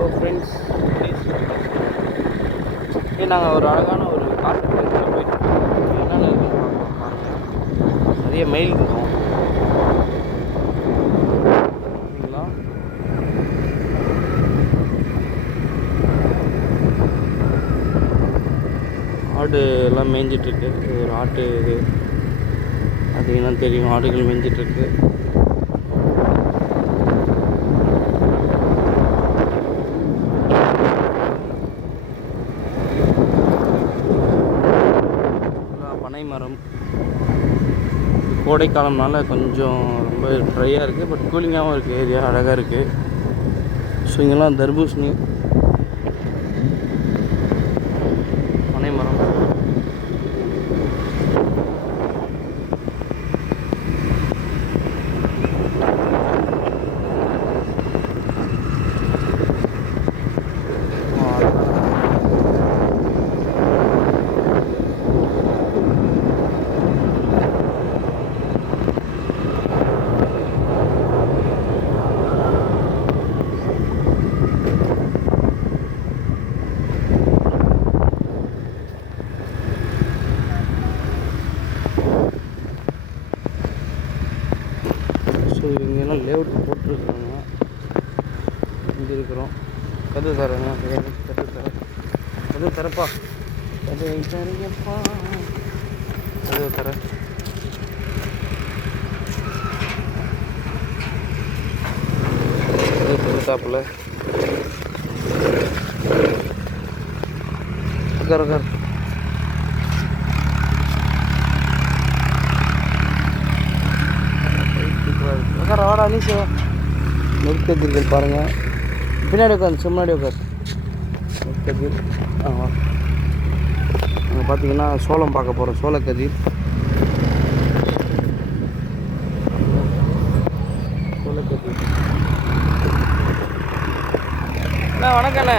So friends, நாங்கள் ஒரு அழகான ஒரு காட்டு பகுதியில் போயிட்டுருக்கோம். என்னென்ன இருக்குன்னு பார்க்கலாம் பாருங்கள். நிறைய மயில் இருக்கும் சரிங்களா. ஆடு எல்லாம் மேய்ஞ்சிட்ருக்கு. ஒரு ஆட்டு இது பார்த்தீங்கன்னா தெரியும், ஆடுகள் மேய்ஞ்சிட்ருக்கு. பனை மரம். கோடை காலம்னால கொஞ்சம் ரொம்ப ட்ரையாக இருக்குது, பட் கூலிங்காகவும் இருக்குது. ஏரியா அழகாக இருக்குது. ஸோ இங்கெல்லாம் தர்பூசணி, பனை மரம். ஸோ இங்கெல்லாம் லேஅவுட் போட்டுருக்குறாங்க. இங்கே இருக்கிறோம். கதவு தரேங்க, கதவு தரப்பா, கதவை தரையப்பா, கதவு தர. தாப்பில் உட்கார் உட்கார். உட்கார வாடா நீசோ. நெற்கதிர்கள் பாருங்கள். பின்னாடி உட்காந்து, முன்னாடி உட்கார். நெற்கதிர். ஆமாம், அங்கே பார்த்தீங்கன்னா சோளம் பார்க்க போகிறோம். சோளக்கதிர், சோளக்கதிர். அண்ணா வணக்கண்ணே.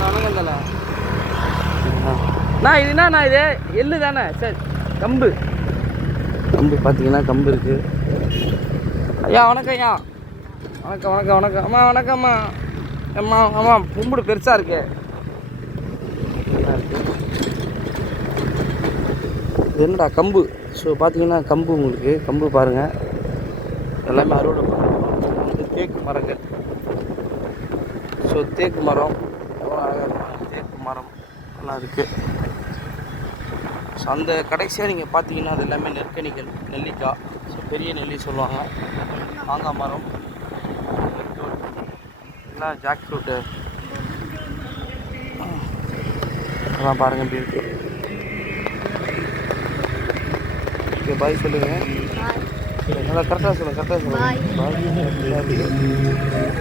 வணக்கம் தானே. இது என்னண்ணா இது? எள்ளு தானே? சரி, கம்பு. கம்பு பார்த்தீங்கன்னா கம்பு இருக்குது. ஐயா வணக்கம். ஐயா வணக்கம் வணக்கம் வணக்கம். அம்மா வணக்கம்மா. அம்மா ஆமாம், கும்பிடு பெருசாக இருக்கு. இது என்னடா கம்பு. ஸோ பார்த்தீங்கன்னா கம்பு, உங்களுக்கு கம்பு பாருங்கள் எல்லாமே அறுவடை பண்ணுறோம். இது தேக்கு மரங்கள். ஸோ தேக்கு மரம் எவ்வளோ அழகாக இருக்கும். தேக்கு மரம் எல்லாம் இருக்குது. ஸோ அந்த கடைசியாக நீங்கள் பார்த்தீங்கன்னா அது எல்லாமே நெற்கனிகள், நெல்லிக்காய். ஸோ பெரிய நெல்லி சொல்லுவாங்க. மாங்காய் மரம், எல்லாம் ஜாக் ஃப்ரூட்டு அதெல்லாம் பாருங்கள் எப்படி இருக்குது. ஓகே, பாய் சொல்லுங்கள். நல்லா கரெக்டாக சொல்லுங்கள், கரெக்டாக சொல்லுங்கள். பாய்.